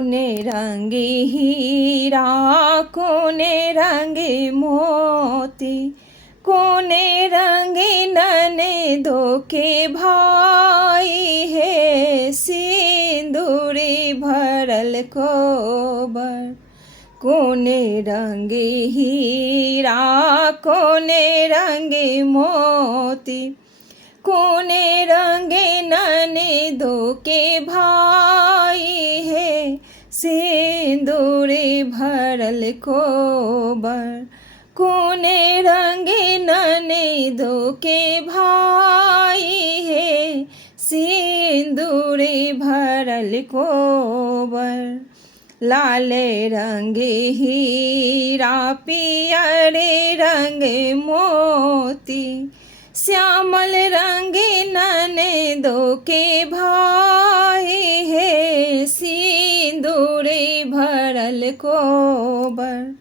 कोने रंगे हीरा कोने रंगे मोती, कोने रंगे ननदों के भाई है, सिंदूरी भरल कोबर। कोने रंगे हीरा कोने रंगे मोती, कोने रंगे ननदों के भाई है, सिंदूरी भरल कोबर। कोने रंगे ननदों के भाई है, सिंदूरी भरल कोबर। लाले रंगे हीरा पियरे रंगे मोती, श्यामल रंगे ननदों के भाई है, सिंदूरी भरल कोबर।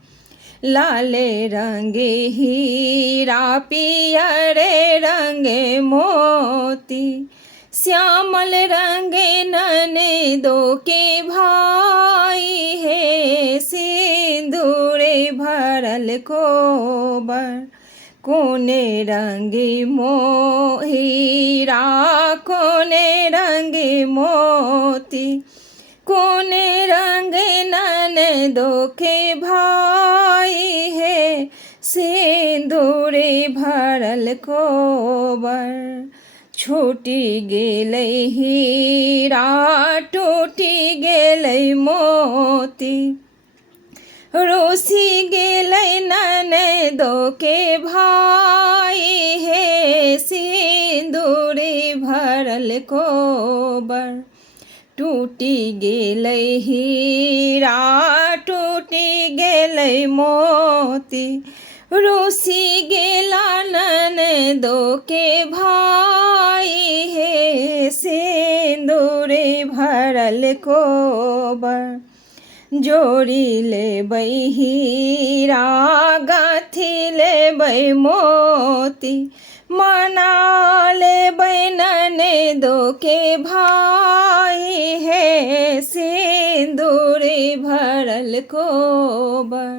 लाले रंगे हीरा पियरे रंगे मोती, श्यामल रंगे ननदों के भाई है, सिंदूरी भरल कोबर। कोने रंगे हीरा कोने रंगे मोती, कोने रंगे ननदों के भाई है, सिंदूरी भरल कोबर। छूटी गेलै हीरा टूटी गेलै मोती, रोसी गेलै ननदों के भाई है, सिंदूरी भरल कोबर। टूटी गेलै हीरा टूटी गेलै मोती, रोसी गेला ननदों के भाई है, सिंदूरी भरल कोबर। जोड़ी लेबै हीरा गाँथी लेबै मोती, मना लेबै ननदों के भाई है, सिंदूरी भरल कोबर।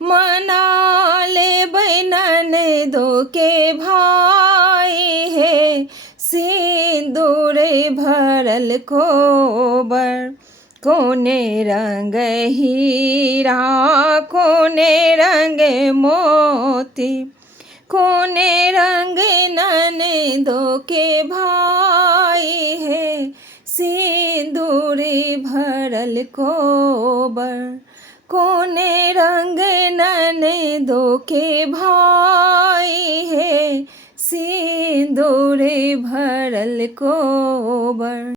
मना लेबै ननदों के भाई है, सिंदूरी भरल कोबर। कोने रंग हीरा कोने रंग मोती, कोने रंग ननदों के भाई है, सिंदूरी भरल कोबर। कोने रंग ननदों के भाई है, सिंदूरी भरल कोबर।